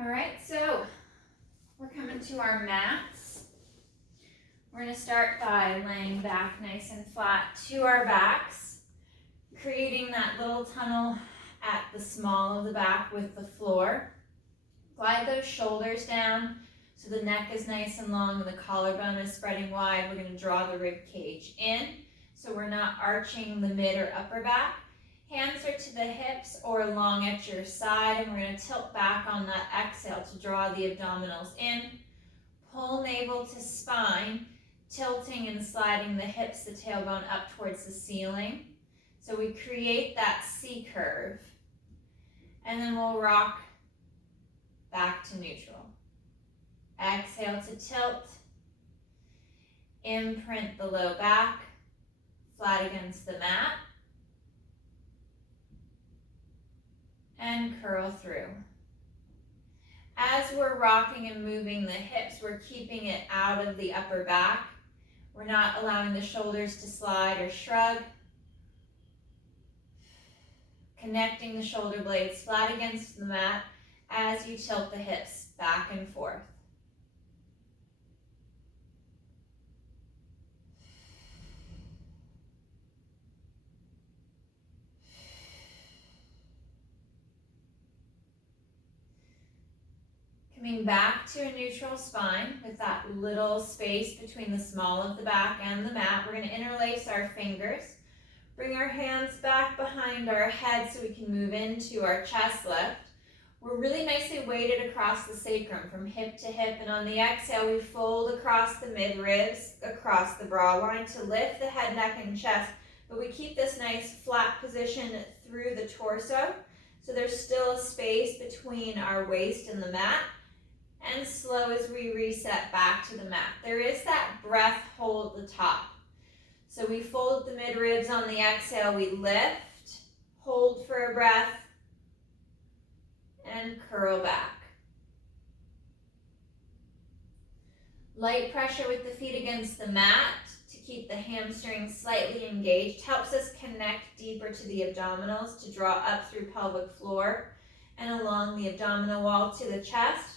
All right, so we're coming to our mats. We're going to start by laying back nice and flat to our backs, creating that little tunnel at the small of the back with the floor. Glide those shoulders down so the neck is nice and long and the collarbone is spreading wide. We're going to draw the rib cage in so we're not arching the mid or upper back. Hands are to the hips or long at your side, and we're going to tilt back on that exhale to draw the abdominals in. Pull navel to spine, tilting and sliding the hips, the tailbone up towards the ceiling. So we create that C curve, and then we'll rock back to neutral. Exhale to tilt, imprint the low back, flat against the mat, and curl through. As we're rocking and moving the hips, we're keeping it out of the upper back. We're not allowing the shoulders to slide or shrug. Connecting the shoulder blades flat against the mat as you tilt the hips back and forth. Coming back to a neutral spine with that little space between the small of the back and the mat. We're going to interlace our fingers. Bring our hands back behind our head so we can move into our chest lift. We're really nicely weighted across the sacrum from hip to hip, and on the exhale we fold across the mid-ribs, across the brow line to lift the head, neck, and chest, but we keep this nice flat position through the torso, so there's still a space between our waist and the mat. And slow as we reset back to the mat. There is that breath hold at the top. So we fold the mid-ribs on the exhale, we lift, hold for a breath, and curl back. Light pressure with the feet against the mat to keep the hamstrings slightly engaged helps us connect deeper to the abdominals to draw up through pelvic floor and along the abdominal wall to the chest.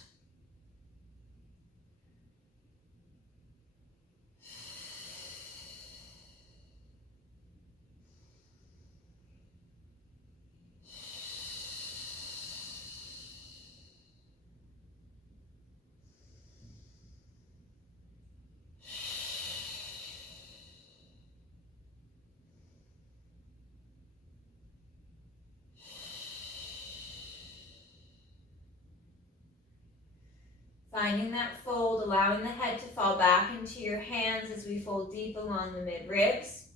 Finding that fold, allowing the head to fall back into your hands as we fold deep along the mid-ribs.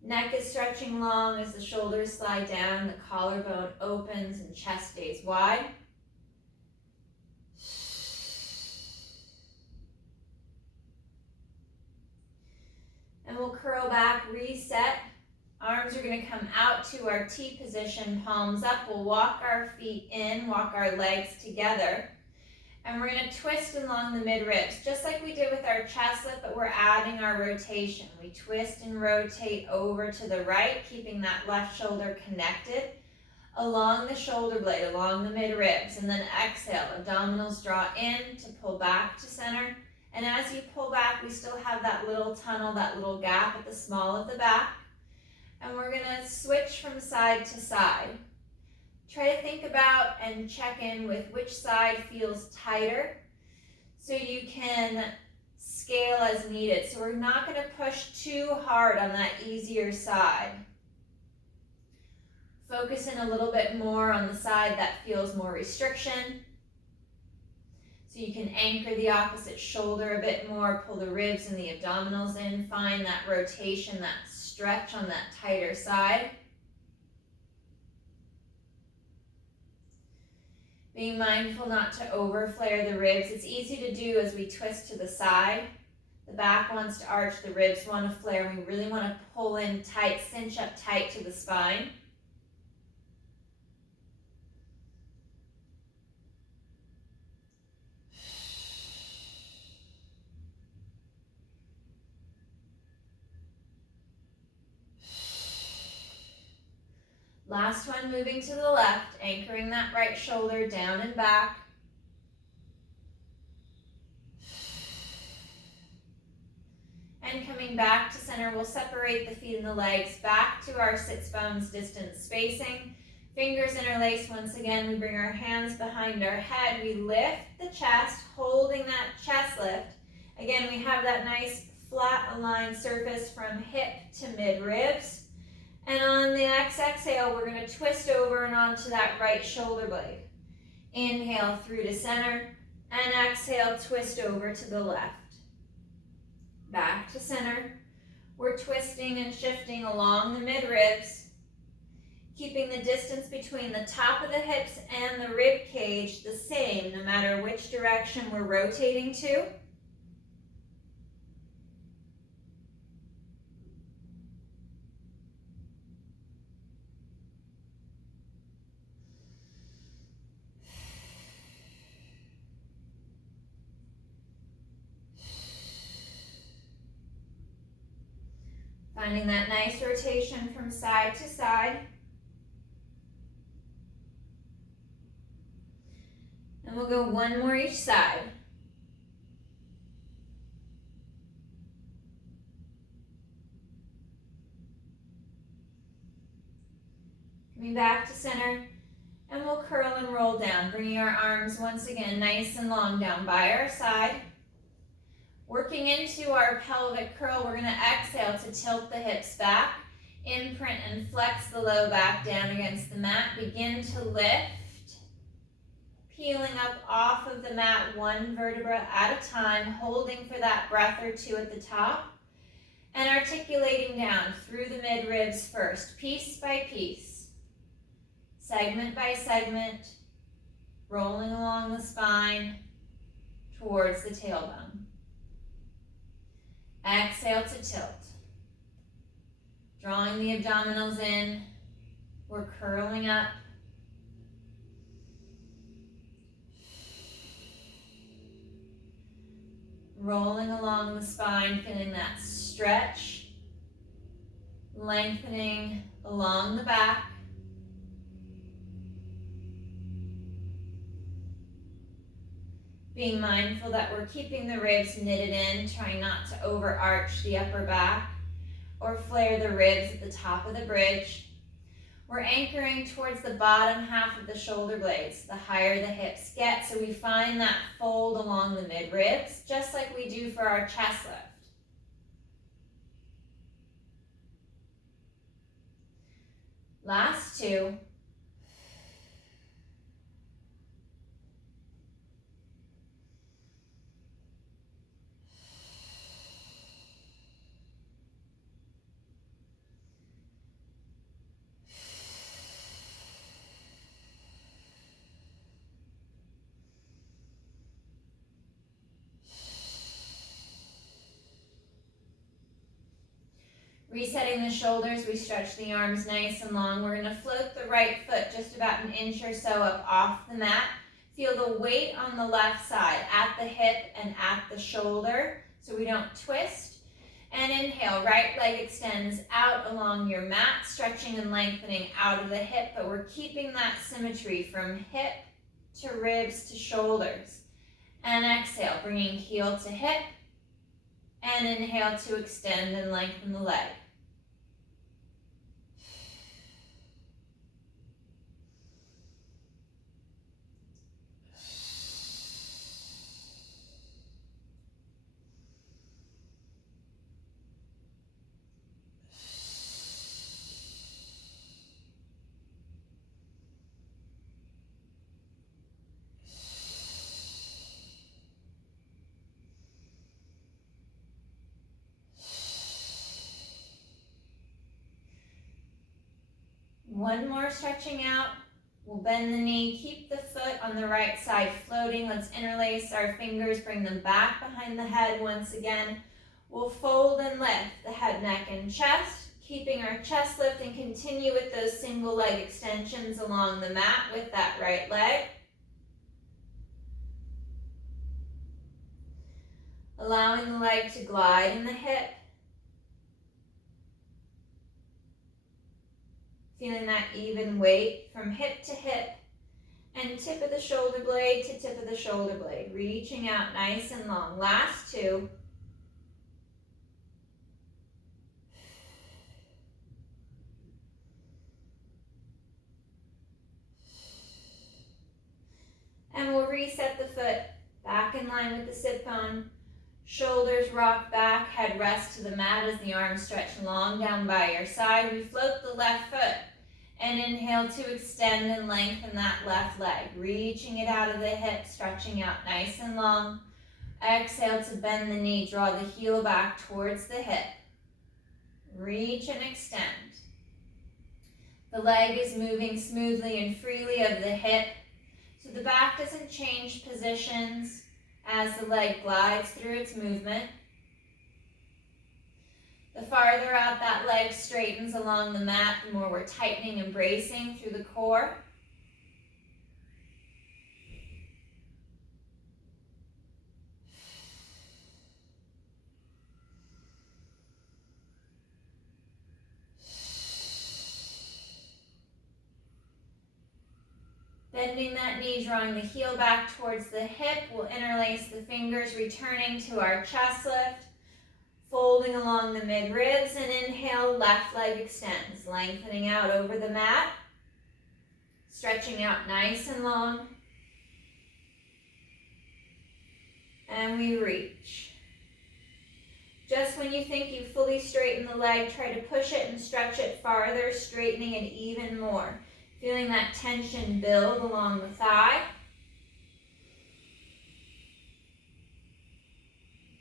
Neck is stretching long as the shoulders slide down, the collarbone opens and chest stays wide. And we'll curl back, reset. Arms are going to come out to our T position, palms up. We'll walk our feet in, walk our legs together. And we're going to twist along the mid-ribs, just like we did with our chest lift, but we're adding our rotation. We twist and rotate over to the right, keeping that left shoulder connected along the shoulder blade, along the mid-ribs, and then exhale. Abdominals draw in to pull back to center. And as you pull back, we still have that little tunnel, that little gap at the small of the back. And we're going to switch from side to side. Try to think about and check in with which side feels tighter so you can scale as needed. So we're not going to push too hard on that easier side. Focus in a little bit more on the side that feels more restriction. So you can anchor the opposite shoulder a bit more, pull the ribs and the abdominals in, find that rotation, that stretch on that tighter side. Being mindful not to overflare the ribs. It's easy to do as we twist to the side. The back wants to arch, the ribs want to flare. We really want to pull in tight, cinch up tight to the spine. Last one, moving to the left, anchoring that right shoulder down and back. And coming back to center, we'll separate the feet and the legs back to our sits bones distance spacing. Fingers interlace once again. We bring our hands behind our head. We lift the chest, holding that chest lift. Again, we have that nice flat aligned surface from hip to mid ribs. And on the next exhale, we're going to twist over and onto that right shoulder blade. Inhale through to center, and exhale, twist over to the left. Back to center. We're twisting and shifting along the mid ribs, keeping the distance between the top of the hips and the rib cage the same, no matter which direction we're rotating to. Finding that nice rotation from side to side. And we'll go one more each side. Coming back to center, and we'll curl and roll down, bringing our arms once again nice and long down by our side. Working into our pelvic curl, we're going to exhale to tilt the hips back, imprint and flex the low back down against the mat. Begin to lift, peeling up off of the mat one vertebra at a time, holding for that breath or two at the top, and articulating down through the mid ribs first, piece by piece, segment by segment, rolling along the spine towards the tailbone. Exhale to tilt. Drawing the abdominals in. We're curling up. Rolling along the spine, feeling that stretch. Lengthening along the back. Being mindful that we're keeping the ribs knitted in, trying not to overarch the upper back or flare the ribs at the top of the bridge. We're anchoring towards the bottom half of the shoulder blades, the higher the hips get, so we find that fold along the mid ribs, just like we do for our chest lift. Last two. Resetting the shoulders, we stretch the arms nice and long. We're going to float the right foot just about an inch or so up off the mat. Feel the weight on the left side at the hip and at the shoulder so we don't twist. And inhale, right leg extends out along your mat, stretching and lengthening out of the hip, but we're keeping that symmetry from hip to ribs to shoulders. And exhale, bringing heel to hip. And inhale to extend and lengthen the leg. One more stretching out. We'll bend the knee, keep the foot on the right side floating. Let's interlace our fingers, bring them back behind the head once again. We'll fold and lift the head, neck, and chest, keeping our chest lift, and continue with those single leg extensions along the mat with that right leg. Allowing the leg to glide in the hip. Feeling that even weight from hip to hip and tip of the shoulder blade to tip of the shoulder blade. Reaching out nice and long. Last two. And we'll reset the foot back in line with the sit bone. Shoulders rock back, head rest to the mat as the arms stretch long down by your side. We float the left foot and inhale to extend and lengthen that left leg, reaching it out of the hip, stretching out nice and long. Exhale to bend the knee, draw the heel back towards the hip. Reach and extend. The leg is moving smoothly and freely of the hip, so the back doesn't change positions as the leg glides through its movement. The farther out that leg straightens along the mat, the more we're tightening and bracing through the core. Bending that knee, drawing the heel back towards the hip. We'll interlace the fingers, returning to our chest lift. Folding along the mid-ribs, and inhale, left leg extends, lengthening out over the mat. Stretching out nice and long. And we reach. Just when you think you fully straighten the leg, try to push it and stretch it farther, straightening it even more. Feeling that tension build along the thigh.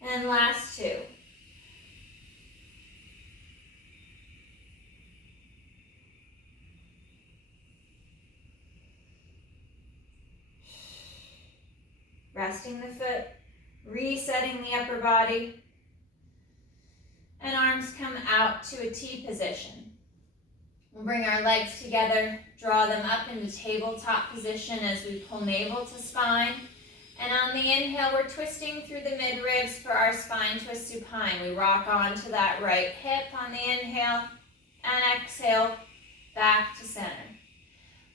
And last two. Resting the foot, resetting the upper body, and arms come out to a T position. We'll bring our legs together, draw them up into tabletop position as we pull navel to spine. And on the inhale, we're twisting through the mid-ribs for our spine twist supine. We rock onto that right hip on the inhale, and exhale, back to center.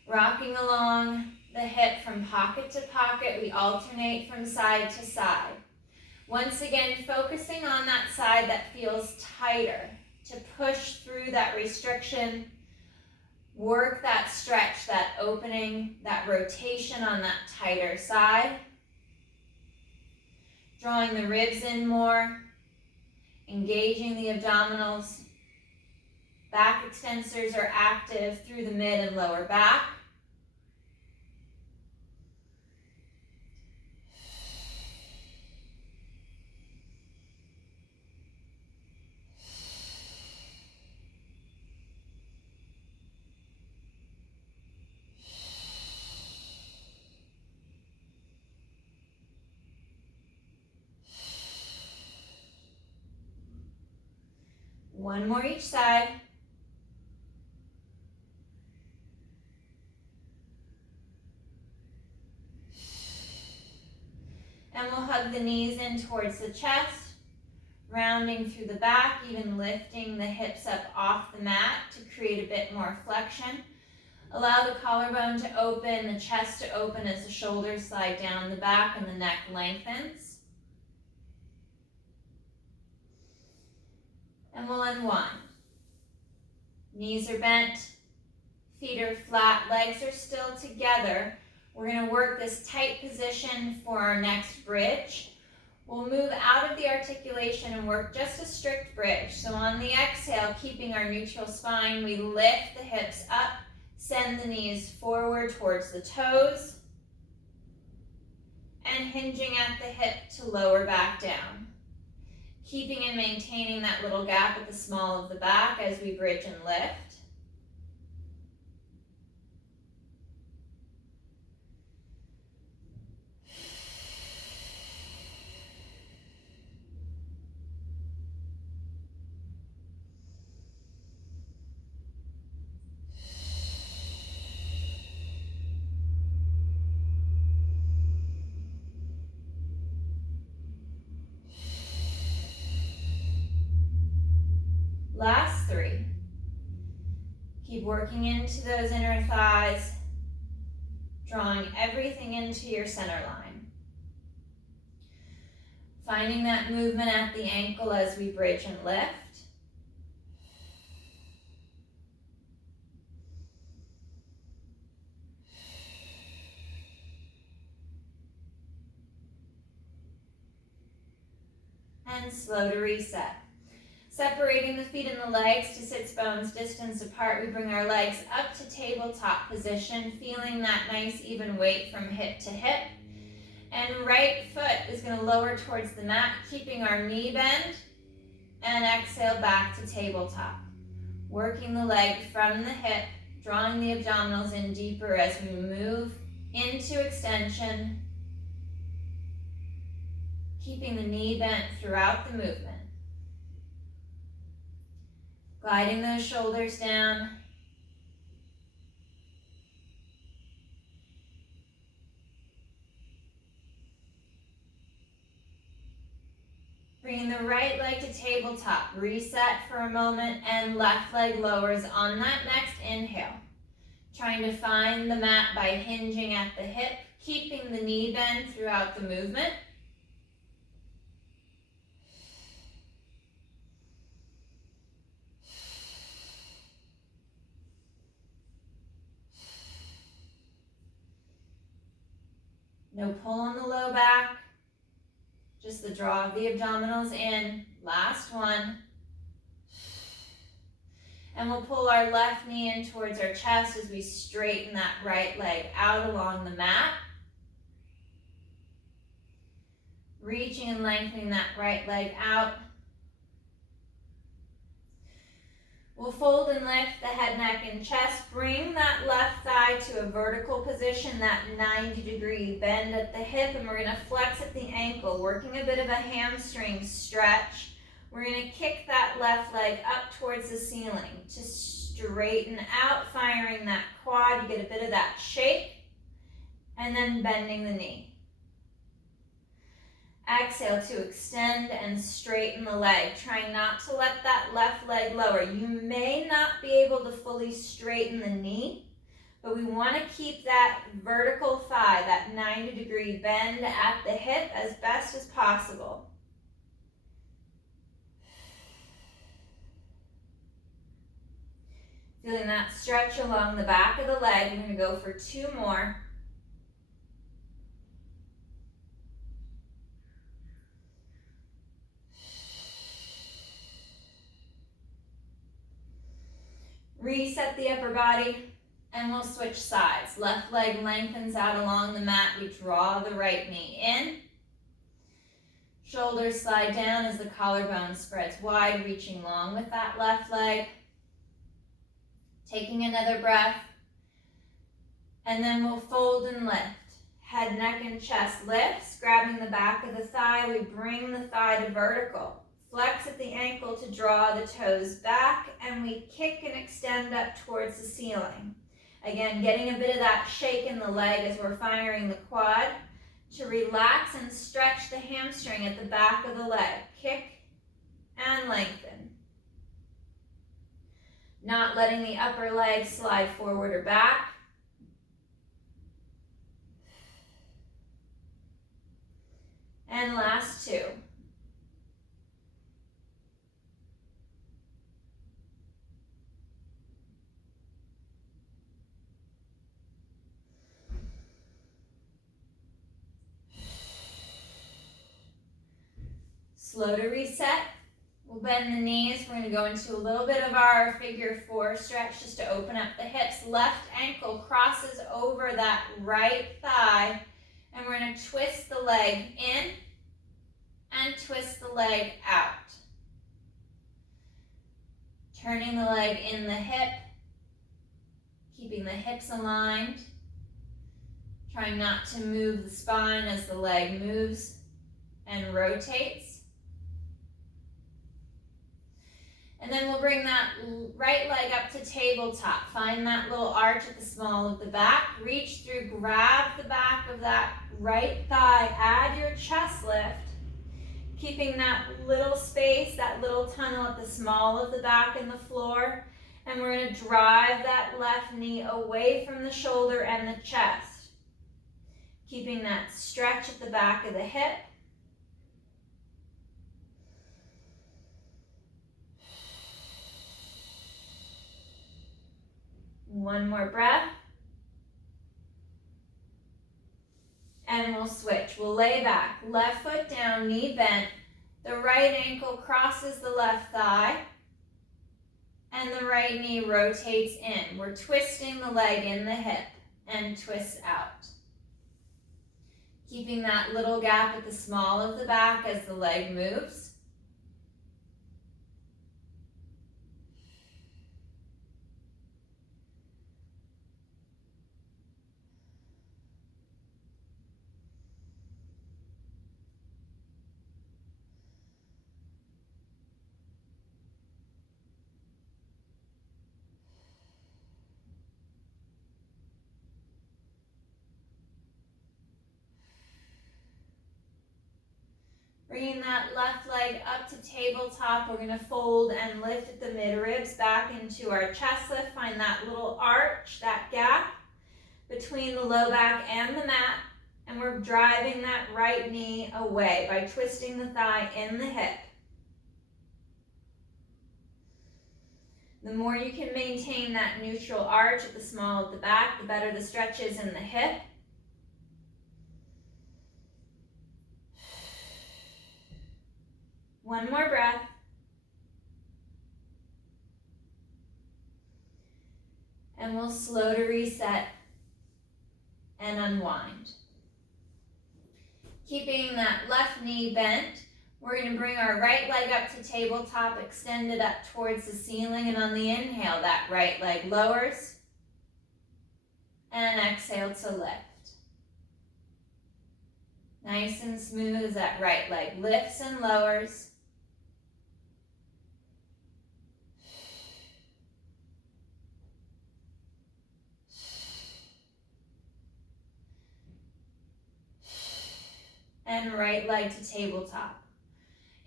Rocking along the hip from pocket to pocket, we alternate from side to side. Once again, focusing on that side that feels tighter, to push through that restriction, work that stretch, that opening, that rotation on that tighter side. Drawing the ribs in more, engaging the abdominals. Back extensors are active through the mid and lower back. One more each side. And we'll hug the knees in towards the chest, rounding through the back, even lifting the hips up off the mat to create a bit more flexion. Allow the collarbone to open, the chest to open as the shoulders slide down the back and the neck lengthens. And we'll unwind. Knees are bent, feet are flat, legs are still together. We're going to work this tight position for our next bridge. We'll move out of the articulation and work just a strict bridge. So on the exhale, keeping our neutral spine, we lift the hips up, send the knees forward towards the toes, and hinging at the hip to lower back down. Keeping and maintaining that little gap at the small of the back as we bridge and lift. Last three. Keep working into those inner thighs, drawing everything into your center line. Finding that movement at the ankle as we bridge and lift. and slow to reset. Separating the feet and the legs to sits bones distance apart, we bring our legs up to tabletop position, feeling that nice even weight from hip to hip. And right foot is going to lower towards the mat, keeping our knee bend, and exhale back to tabletop. Working the leg from the hip, drawing the abdominals in deeper as we move into extension, keeping the knee bent throughout the movement. Gliding those shoulders down. Bringing the right leg to tabletop. Reset for a moment and left leg lowers on that next inhale. Trying to find the mat by hinging at the hip, keeping the knee bend throughout the movement. No pull on the low back, just the draw of the abdominals in. Last one. And we'll pull our left knee in towards our chest as we straighten that right leg out along the mat. Reaching and lengthening that right leg out. We'll fold and lift the head, neck, and chest. Bring that left thigh to a vertical position, that 90-degree bend at the hip, and we're going to flex at the ankle, working a bit of a hamstring stretch. We're going to kick that left leg up towards the ceiling to straighten out, firing that quad. You get a bit of that shake, and then bending the knee. Exhale to extend and straighten the leg, trying not to let that left leg lower. You may not be able to fully straighten the knee, but we want to keep that vertical thigh, that 90-degree bend at the hip as best as possible. Feeling that stretch along the back of the leg. We're going to go for 2 more. Reset the upper body, and we'll switch sides. Left leg lengthens out along the mat. We draw the right knee in. Shoulders slide down as the collarbone spreads wide, reaching long with that left leg. Taking another breath, and then we'll fold and lift. Head, neck, and chest lifts, grabbing the back of the thigh. We bring the thigh to vertical. Flex at the ankle to draw the toes back, and we kick and extend up towards the ceiling. Again, getting a bit of that shake in the leg as we're firing the quad to relax and stretch the hamstring at the back of the leg. Kick and lengthen. Not letting the upper leg slide forward or back. And last 2. Slow to reset. We'll bend the knees. We're going to go into a little bit of our figure 4 stretch just to open up the hips. Left ankle crosses over that right thigh, and we're going to twist the leg in and twist the leg out. Turning the leg in the hip, keeping the hips aligned. Trying not to move the spine as the leg moves and rotates. And then we'll bring that right leg up to tabletop. Find that little arch at the small of the back. Reach through, grab the back of that right thigh. Add your chest lift. Keeping that little space, that little tunnel at the small of the back and the floor. And we're going to drive that left knee away from the shoulder and the chest. Keeping that stretch at the back of the hip. One more breath. And we'll switch. We'll lay back. Left foot down, knee bent. The right ankle crosses the left thigh, and the right knee rotates in. We're twisting the leg in the hip and twists out. Keeping that little gap at the small of the back as the leg moves. Bringing that left leg up to tabletop, we're going to fold and lift at the mid-ribs back into our chest lift. Find that little arch, that gap between the low back and the mat. And we're driving that right knee away by twisting the thigh in the hip. The more you can maintain that neutral arch at the small of the back, the better the stretch is in the hip. One more breath. And we'll slow to reset and unwind. Keeping that left knee bent, we're going to bring our right leg up to tabletop, extend it up towards the ceiling, and on the inhale, that right leg lowers, and exhale to lift. Nice and smooth as that right leg lifts and lowers. And right leg to tabletop.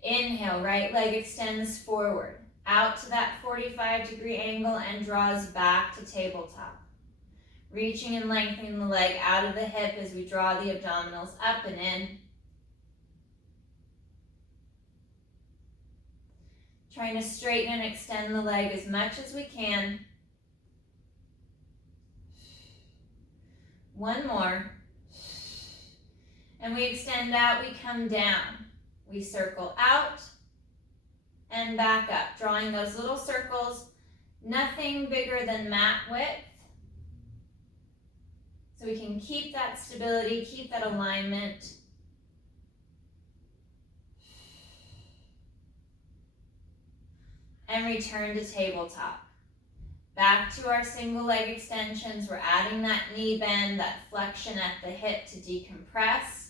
Inhale, right leg extends forward, out to that 45-degree angle and draws back to tabletop. Reaching and lengthening the leg out of the hip as we draw the abdominals up and in. Trying to straighten and extend the leg as much as we can. One more. And we extend out, we come down. We circle out and back up, drawing those little circles, nothing bigger than mat width. So we can keep that stability, keep that alignment. And return to tabletop. Back to our single leg extensions. We're adding that knee bend, that flexion at the hip to decompress.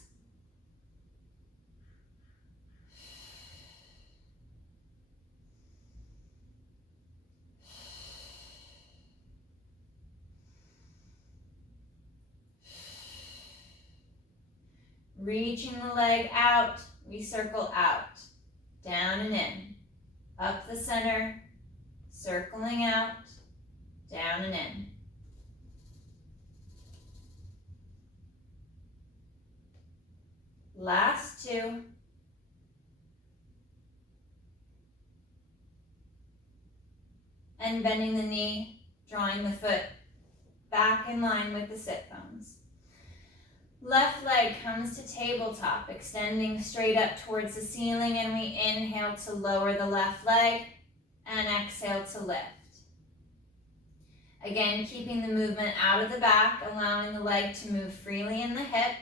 Reaching the leg out, we circle out, down and in, up the center, circling out, down and in. Last two. And bending the knee, drawing the foot back in line with the sit bones. Left leg comes to tabletop, extending straight up towards the ceiling, and we inhale to lower the left leg and exhale to lift. Again, keeping the movement out of the back, allowing the leg to move freely in the hip.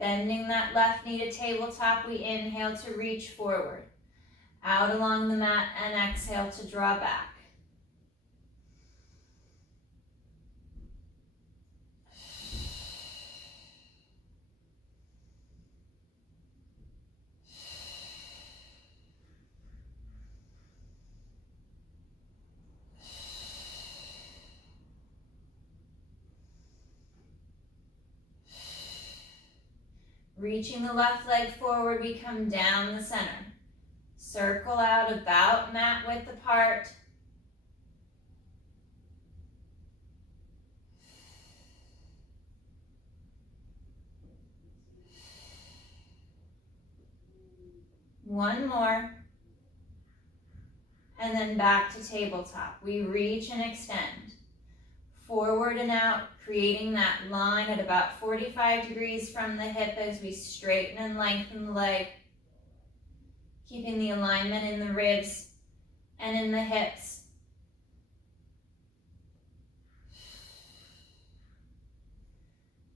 Bending that left knee to tabletop, we inhale to reach forward. Out along the mat and exhale to draw back. Reaching the left leg forward, we come down the center. Circle out about mat width apart. One more. And then back to tabletop. We reach and extend. forward and out, creating that line at about 45 degrees from the hip as we straighten and lengthen the leg, keeping the alignment in the ribs and in the hips.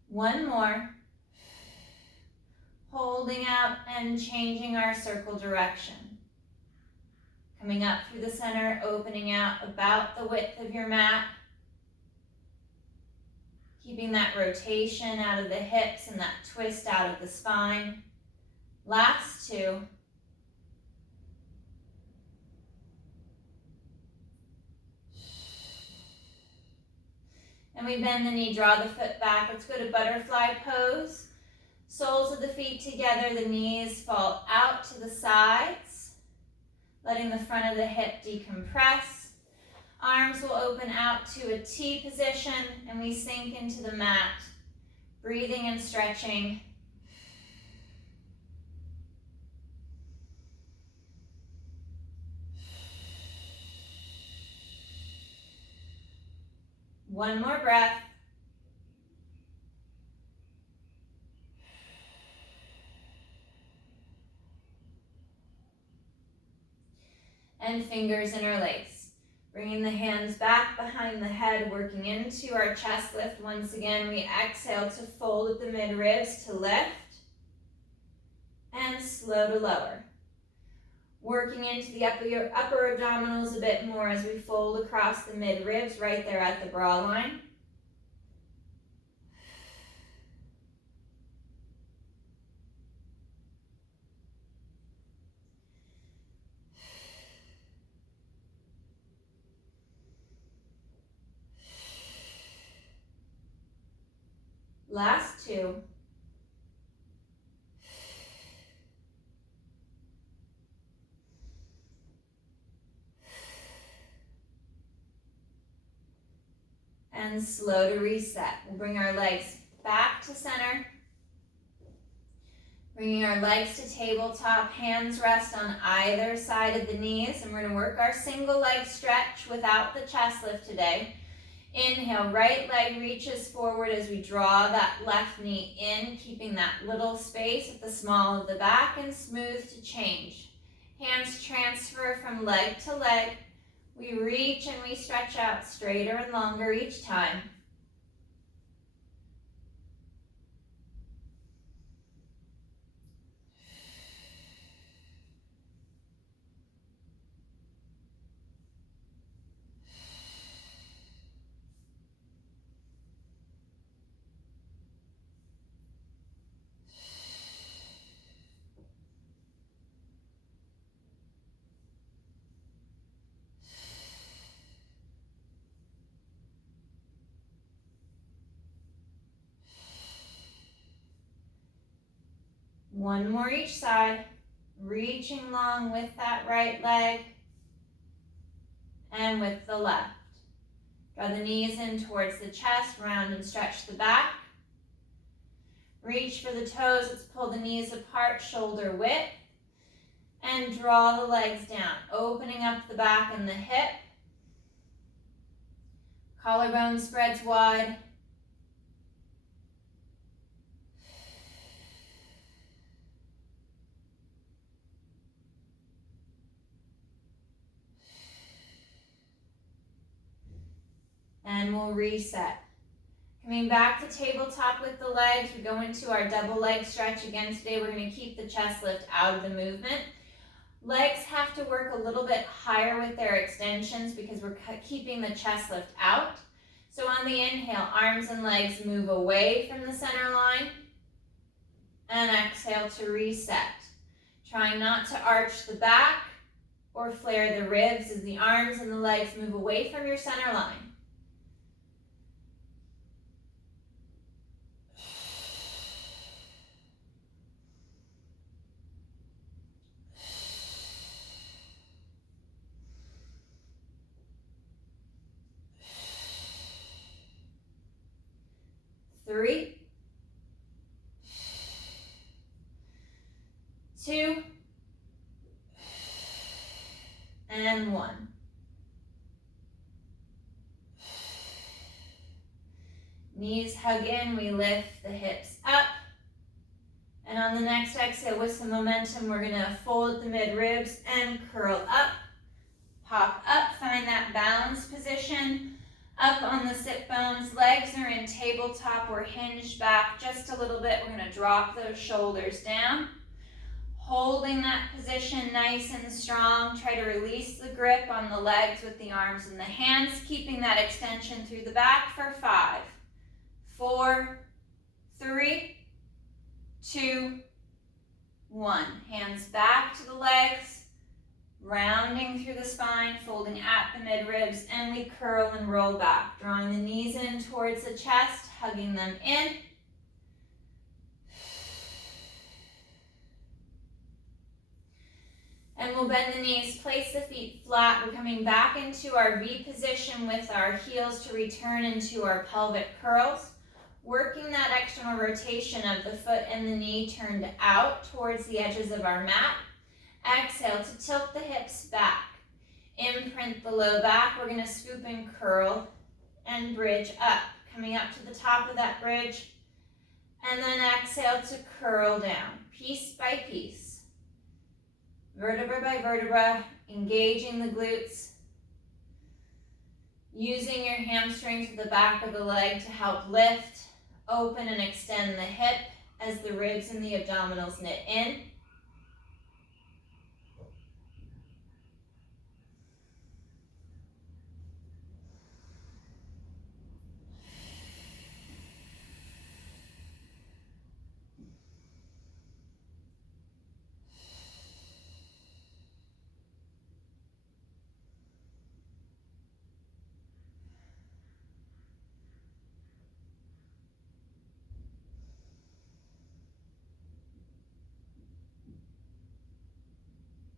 One more. Holding out and changing our circle direction. Coming up through the center, opening out about the width of your mat. Keeping that rotation out of the hips and that twist out of the spine. Last two. And we bend the knee, draw the foot back. Let's go to butterfly pose. Soles of the feet together, the knees fall out to the sides, letting the front of the hip decompress. Arms will open out to a T position, and we sink into the mat, breathing and stretching. One more breath. And fingers interlace. Bringing the hands back behind the head, working into our chest lift. Once again, we exhale to fold at the mid-ribs to lift. And slow to lower. Working into the upper abdominals a bit more as we fold across the mid-ribs right there at the bra line. Last two. And slow to reset. We'll bring our legs back to center. Bringing our legs to tabletop, hands rest on either side of the knees, and we're going to work our single leg stretch without the chest lift today. Inhale, right leg reaches forward as we draw that left knee in, keeping that little space at the small of the back, and smooth to change. Hands transfer from leg to leg. We reach and we stretch out straighter and longer each time. One more each side, reaching long with that right leg and with the left. Draw the knees in towards the chest, round and stretch the back. Reach for the toes, let's pull the knees apart, shoulder width, and draw the legs down, opening up the back and the hip. Collarbone spreads wide. And we'll reset. Coming back to tabletop with the legs, we go into our double leg stretch. Again, today we're going to keep the chest lift out of the movement. Legs have to work a little bit higher with their extensions because we're keeping the chest lift out. So on the inhale, arms and legs move away from the center line. And exhale to reset. Trying not to arch the back or flare the ribs as the arms and the legs move away from your center line. Three, 2, and 1. Knees hug in, we lift the hips up. And on the next exhale with some momentum, we're gonna fold the mid-ribs and curl up. Pop up, find that balance position. Up on the sit bones, legs are in tabletop or hinged back just a little bit. We're gonna drop those shoulders down. Holding that position nice and strong. Try to release the grip on the legs with the arms and the hands, keeping that extension through the back for 5, 4, 3, 2, 1. Hands back to the legs, rounding through the spine, folding at the mid-ribs, and we curl and roll back, drawing the knees in towards the chest, hugging them in. And we'll bend the knees, place the feet flat. We're coming back into our V position with our heels to return into our pelvic curls. Working that external rotation of the foot and the knee turned out towards the edges of our mat. Exhale to tilt the hips back. Imprint the low back. We're going to scoop and curl and bridge up. Coming up to the top of that bridge. And then exhale to curl down, piece by piece. Vertebra by vertebra, engaging the glutes. Using your hamstrings to the back of the leg to help lift, open, and extend the hip as the ribs and the abdominals knit in.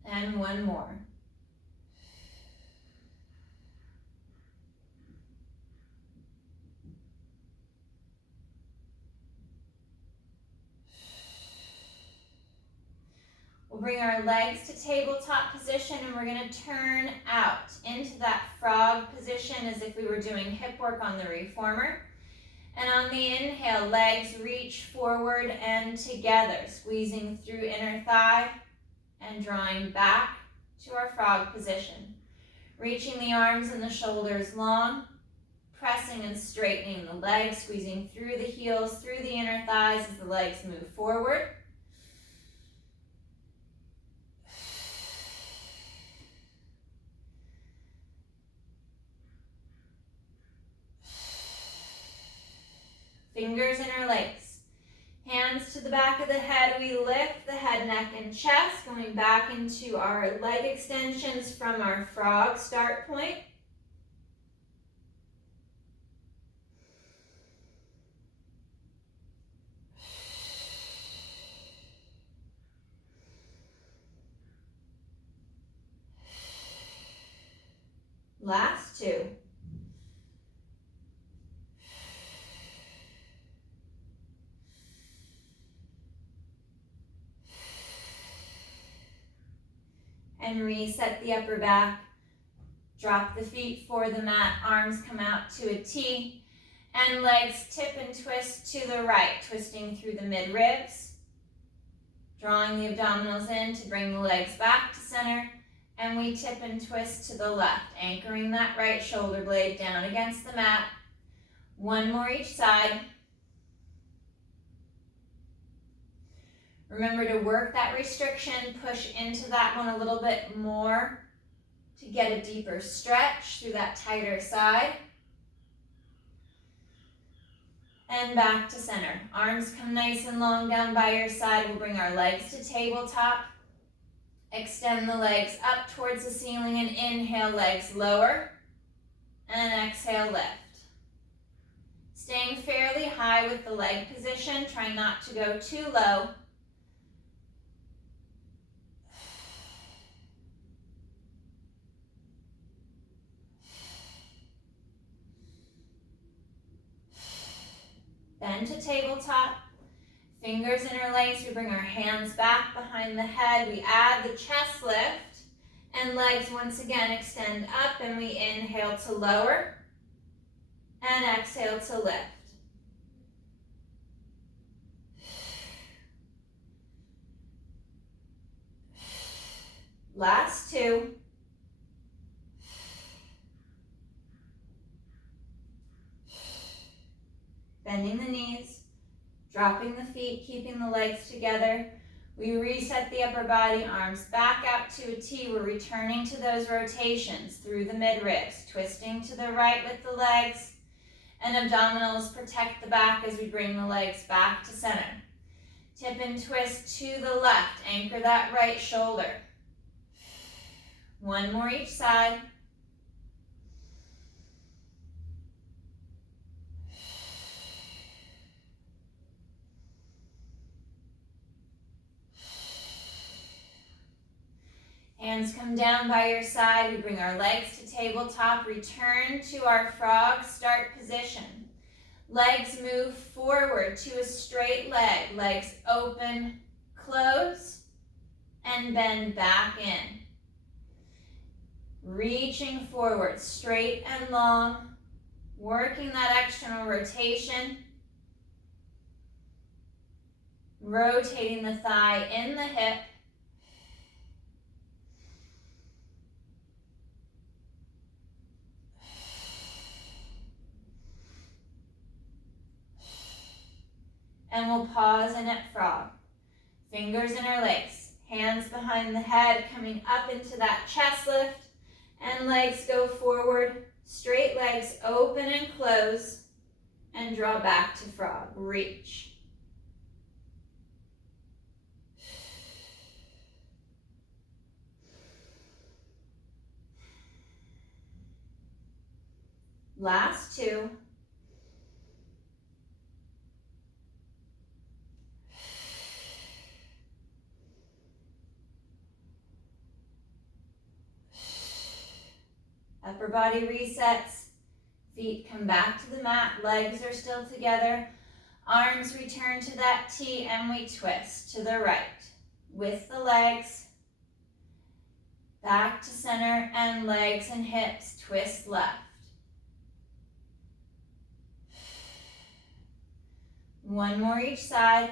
And one more. We'll bring our legs to tabletop position and we're going to turn out into that frog position as if we were doing hip work on the reformer. And on the inhale, legs reach forward and together, squeezing through inner thigh and drawing back to our frog position. Reaching the arms and the shoulders long, pressing and straightening the legs, squeezing through the heels, through the inner thighs as the legs move forward. Fingers interlace. Hands to the back of the head, we lift the head, neck, and chest, going back into our leg extensions from our frog start point. Last two. And reset the upper back. Drop the feet for the mat, arms come out to a T, and legs tip and twist to the right, twisting through the mid-ribs, drawing the abdominals in to bring the legs back to center, and we tip and twist to the left, anchoring that right shoulder blade down against the mat. One more each side. Remember to work that restriction, push into that one a little bit more to get a deeper stretch through that tighter side. And back to center. Arms come nice and long down by your side. We'll bring our legs to tabletop. Extend the legs up towards the ceiling and inhale, legs lower. And exhale, lift. Staying fairly high with the leg position. Try not to go too low. Bend to tabletop, fingers interlace, we bring our hands back behind the head, we add the chest lift, and legs once again extend up, and we inhale to lower, and exhale to lift. Last two. Bending the knees, dropping the feet, keeping the legs together. We reset the upper body, arms back out to a T. We're returning to those rotations through the mid-ribs, twisting to the right with the legs, and abdominals protect the back as we bring the legs back to center. Tip and twist to the left, anchor that right shoulder. One more each side. Hands come down by your side. We bring our legs to tabletop. Return to our frog start position. Legs move forward to a straight leg. Legs open, close, and bend back in. Reaching forward, straight and long. Working that external rotation. Rotating the thigh in the hip. And we'll pause in at frog. Fingers interlace, hands behind the head, coming up into that chest lift, and legs go forward, straight legs open and close, and draw back to frog. Reach. Last two. Upper body resets, feet come back to the mat, legs are still together, arms return to that T, and we twist to the right with the legs, back to center, and legs and hips, twist left. One more each side.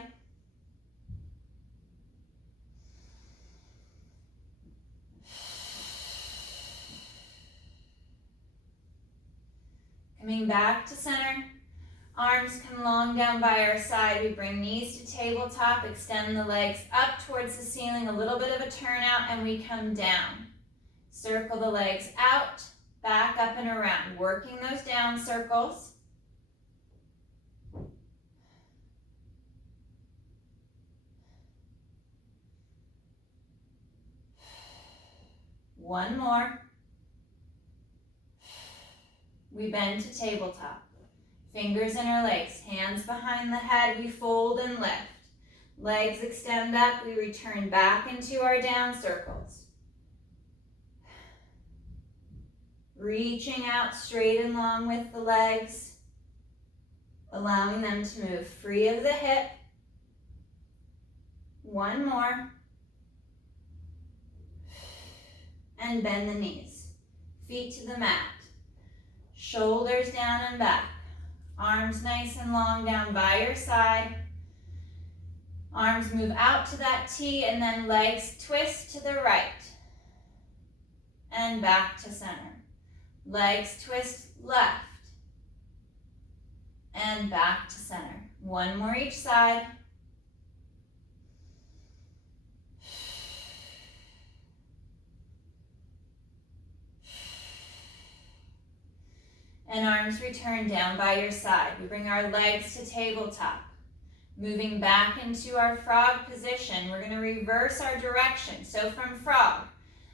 Coming back to center, arms come long down by our side. We bring knees to tabletop, extend the legs up towards the ceiling, a little bit of a turnout, and we come down. Circle the legs out, back up and around, working those down circles. One more. We bend to tabletop. Fingers interlace, hands behind the head, we fold and lift. Legs extend up, we return back into our down circles. Reaching out straight and long with the legs, allowing them to move free of the hip. One more. And bend the knees. Feet to the mat. Shoulders down and back. Arms nice and long down by your side. Arms move out to that T, and then legs twist to the right. And back to center. Legs twist left. And back to center. One more each side. And arms return down by your side. We bring our legs to tabletop. Moving back into our frog position, we're going to reverse our direction. So from frog,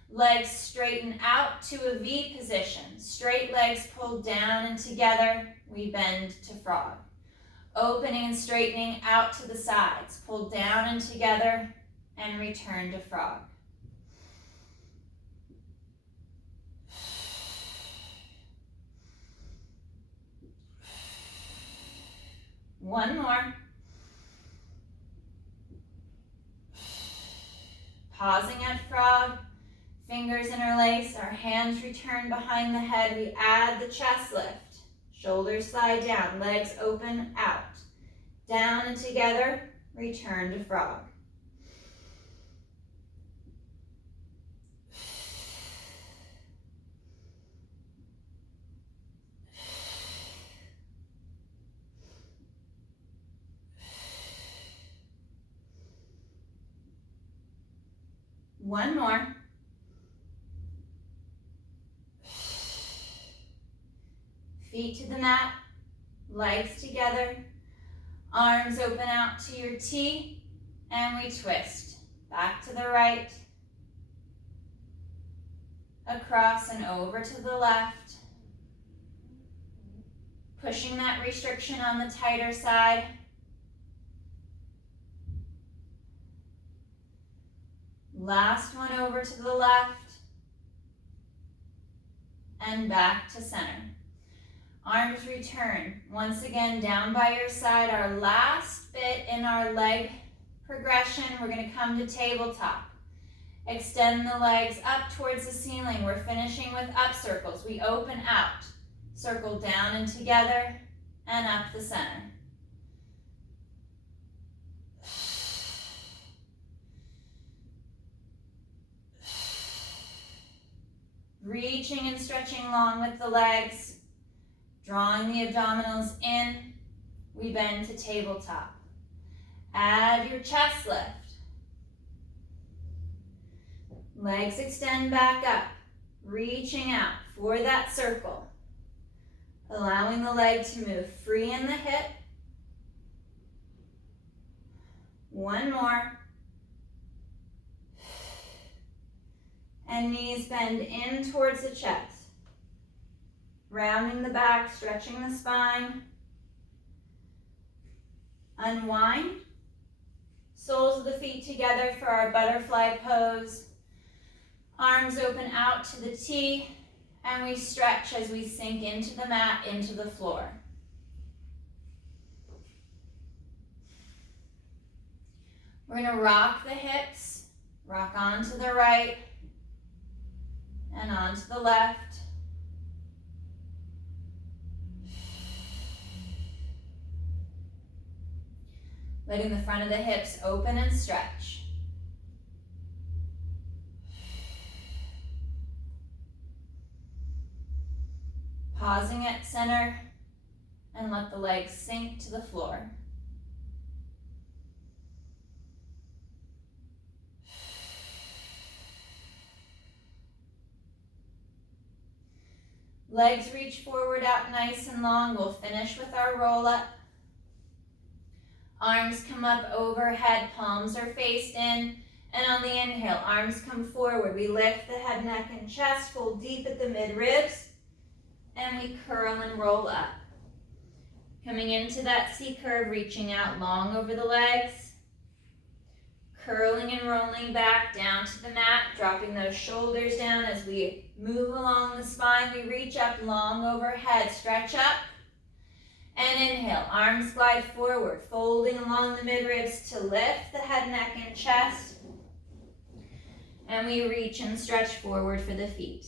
legs straighten out to a V position. Straight legs pulled down and together, we bend to frog. Opening and straightening out to the sides. Pull down and together, and return to frog. One more. Pausing at frog, fingers interlace, our hands return behind the head. We add the chest lift. Shoulders slide down, legs open out. Down and together, return to frog. One more. Feet to the mat, legs together, arms open out to your T, and we twist. Back to the right, across and over to the left. Pushing that restriction on the tighter side. Last one over to the left. And back to center. Arms return. Once again, down by your side. Our last bit in our leg progression, we're going to come to tabletop. Extend the legs up towards the ceiling. We're finishing with up circles. We open out. Circle down and together, and up the center. Reaching and stretching long with the legs, drawing the abdominals in, we bend to tabletop. Add your chest lift. Legs extend back up, reaching out for that circle. Allowing the leg to move free in the hip. One more. And knees bend in towards the chest. Rounding the back, stretching the spine. Unwind. Soles of the feet together for our butterfly pose. Arms open out to the T. And we stretch as we sink into the mat, into the floor. We're going to rock the hips, rock onto the right and onto the left. Letting the front of the hips open and stretch. Pausing at center and let the legs sink to the floor. Legs reach forward out nice and long. We'll finish with our roll up. Arms come up overhead, palms are faced in. And on the inhale, arms come forward. We lift the head, neck, and chest, fold deep at the mid-ribs. And we curl and roll up. Coming into that C-curve, reaching out long over the legs. Curling and rolling back down to the mat, dropping those shoulders down as we move along the spine. We reach up long overhead, stretch up. And inhale, arms glide forward, folding along the mid-ribs to lift the head, neck, and chest. And we reach and stretch forward for the feet.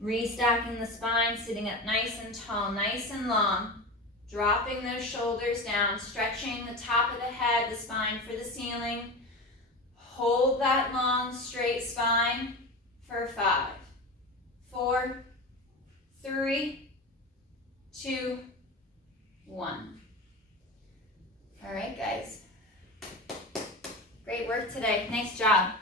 Restacking the spine, sitting up nice and tall, nice and long. Dropping those shoulders down, stretching the top of the head, the spine for the ceiling. Hold that long, straight spine for 5, 4, 3, 2, 1. All right, guys. Great work today. Nice job.